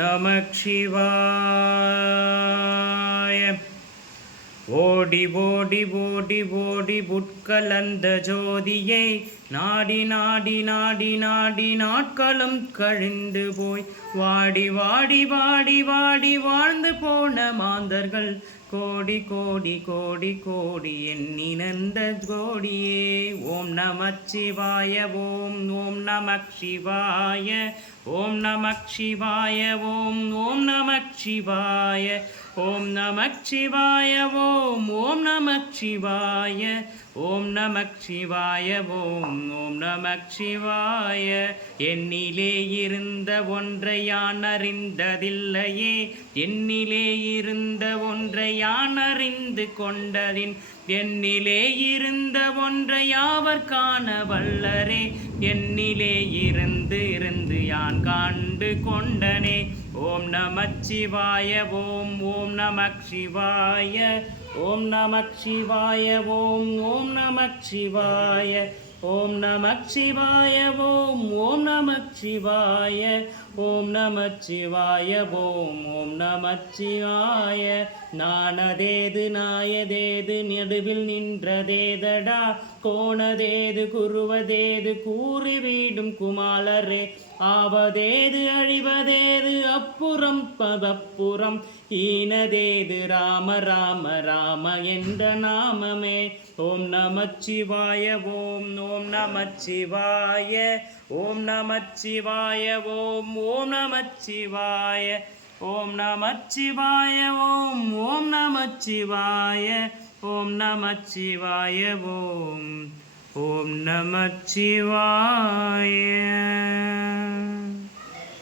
நமக் சிவாய. ஓடி ஓடி ஓடி ஓடி புட்கலந்த ஜோதியை நாடி நாடி நாடி நாடி நாட்களும் கழிந்து போய் வாடி வாடி வாடி வாடி வாழ்ந்து போன மாந்தர்கள் கோடி கோடி கோடி கோடி எண்ணினந்த கோடியே. ஓம் நமச் சிவாய. ஓம் ஓம் நமக் சிவாய. ஓம் நமக் சிவாய. ஓம் ஓம் நமக் சிவாய. ஓம் நமக் சிவாய. ஓம் ஓம் நமக் சிவாய. ஓம் நமக் சிவாய. ஓம் ஓம் நமக் சிவாய. என்னிலே இருந்த ஒன்றை யான் அறிந்ததில்லையே, என்னிலே இருந்த ஒன்றை யான் அறிந்து கொண்டதின், என்னிலே இருந்த ஒன்றை யாவர் காண வல்லரே, என்னிலே இருந்து இருந்து யான் காண்டு கொண்டனே. ஓம் நமச் சிவாய. ஓம் ஓம் நமக் சிவாய. ஓம் நமக் சிவாய. ஓம் ஓம் நமக் சிவாய. ஓம் நமக் சிவாய. ஓம் ஓம் நமக் சிவாய. ஓம் நமச் சிவாய. ஓம் ஓம் நமச் சிவாய. நானதேது நாயதேது நடுவில் நின்றதேதடா, கோணதேது குருவதேது கூறிவிடும் குமாலரே, ஆவதேது அழிவதேது அப்புறம் பதப்புறம், ஈனதேது ராம ராம ராம என்ற நாமமே. ஓம் நமச் சிவாய. ஓம் ஓம் நமச் சிவாய. ஓம் நமச் சிவாய. ஓம் ஓம் நமச் சிவாய. ஓம் நமச் சிவாய. ஓம் ஓம் நமச் சிவாய. ஓம் நமச் சிவாய. ஓம் ஓம் நமச் சிவாய.